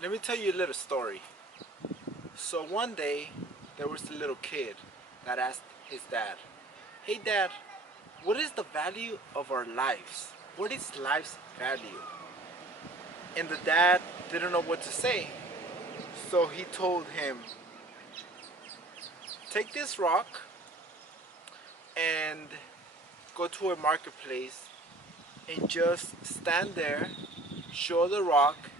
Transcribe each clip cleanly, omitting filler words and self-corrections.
Let me tell you a little story. So one day, there was a little kid that asked his dad, "Hey dad, what is the value of our lives? What is life's value?" And the dad didn't know what to say. So he told him, "Take this rock and go to a marketplace and just stand there, show the rock,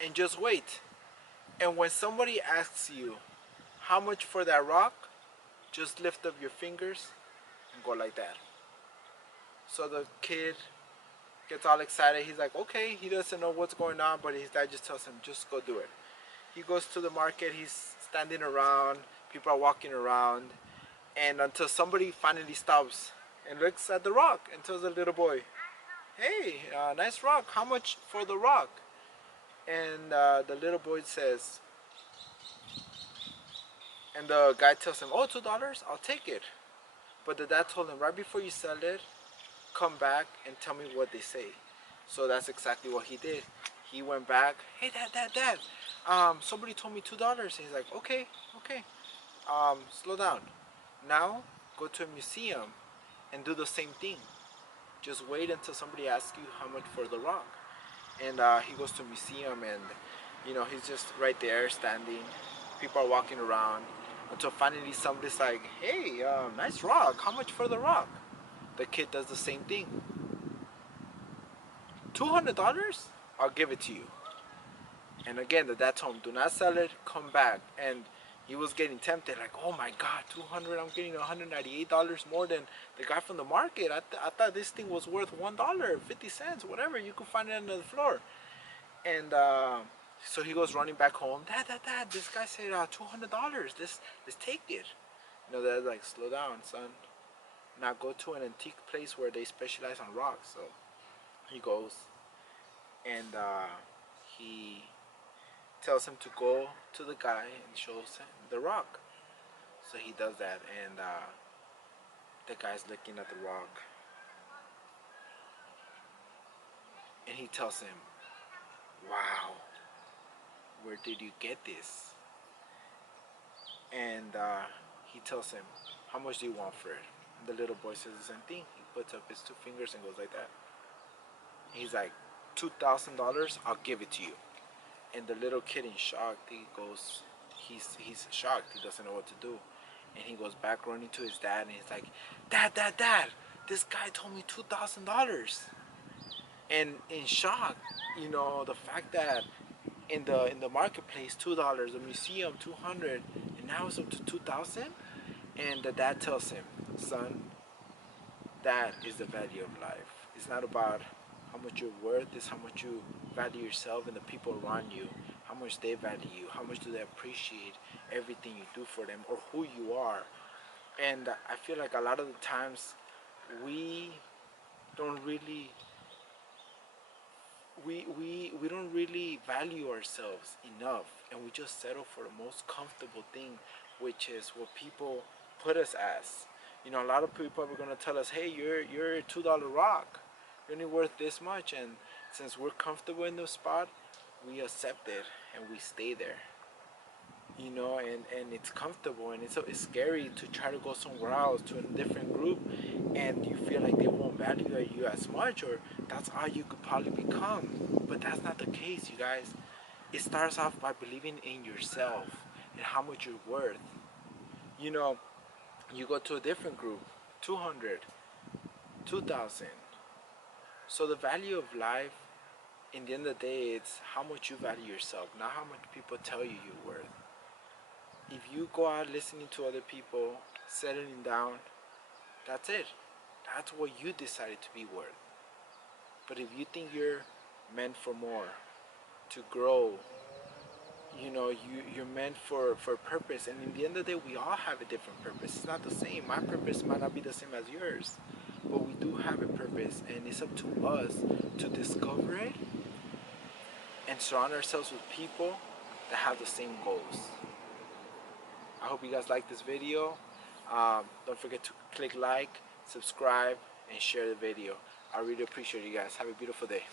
and just wait. And when somebody asks you how much for that rock, just lift up your fingers and go like that." So the kid gets all excited. He's like, okay, he doesn't know what's going on, but his dad just tells him, just go do it. He goes to the market, he's standing around, people are walking around, and until somebody finally stops and looks at the rock and tells the little boy, "Hey, nice rock, how much for the rock?" And the little boy says, and the guy tells him, "Oh, $2, I'll take it." But the dad told him, right before you sell it, come back and tell me what they say. So that's exactly what he did. He went back, "Hey dad, somebody told me $2." And he's like, okay, okay, slow down. Now go to a museum and do the same thing. Just wait until somebody asks you how much for the rock. And he goes to a museum, and he's just right there standing. People are walking around until finally somebody's like, "Hey, nice rock. How much for the rock?" The kid does the same thing. $200? I'll give it to you. And again, the dad told him, "Do not sell it. Come back." And he was getting tempted, like, "Oh my God, 200! I'm getting $198 more than the guy from the market. I thought this thing was worth $1, 50 cents, whatever. You could find it on the floor." And so he goes running back home. Dad, this guy said $200. Let's take it. Dad's like, "Slow down, son. Now go to an antique place where they specialize on rocks." So he goes, and he tells him to go to the guy and shows him the rock. So he does that, and the guy's looking at the rock, and he tells him, "Wow, where did you get this?" And he tells him, "How much do you want for it?" And the little boy says the same thing. He puts up his two fingers and goes like that. And he's like, $2,000, I'll give it to you. And the little kid in shock, he's shocked. He doesn't know what to do. And he goes back running to his dad, and he's like, Dad, this guy told me $2,000. And in shock, the fact that in the marketplace $2, the museum 200, and now it's up to 2,000. And the dad tells him, "Son, that is the value of life. It's not about how much you're worth, it's how much you value yourself and the people around you, how much they value you, how much do they appreciate everything you do for them or who you are." And I feel like a lot of the times we don't really we don't really value ourselves enough, and we just settle for the most comfortable thing, which is what people put us as. A lot of people are gonna tell us, "Hey, you're a $2 rock. You're only worth this much," and since we're comfortable in the spot, we accept it and we stay there. And it's comfortable, and it's scary to try to go somewhere else to a different group, and you feel like they won't value you as much, or that's all you could probably become. But that's not the case, you guys. It starts off by believing in yourself and how much you're worth. You know, you go to a different group, 200, 2,000. So the value of life, in the end of the day, it's how much you value yourself, not how much people tell you you're worth. If you go out listening to other people, settling down, that's it. That's what you decided to be worth. But if you think you're meant for more, to grow, you're meant for a purpose. And in the end of the day, we all have a different purpose. It's not the same. My purpose might not be the same as yours. But we do have a purpose, and it's up to us to discover it and surround ourselves with people that have the same goals. I hope you guys like this video. Don't forget to click like, subscribe, and share the video. I really appreciate you guys. Have a beautiful day.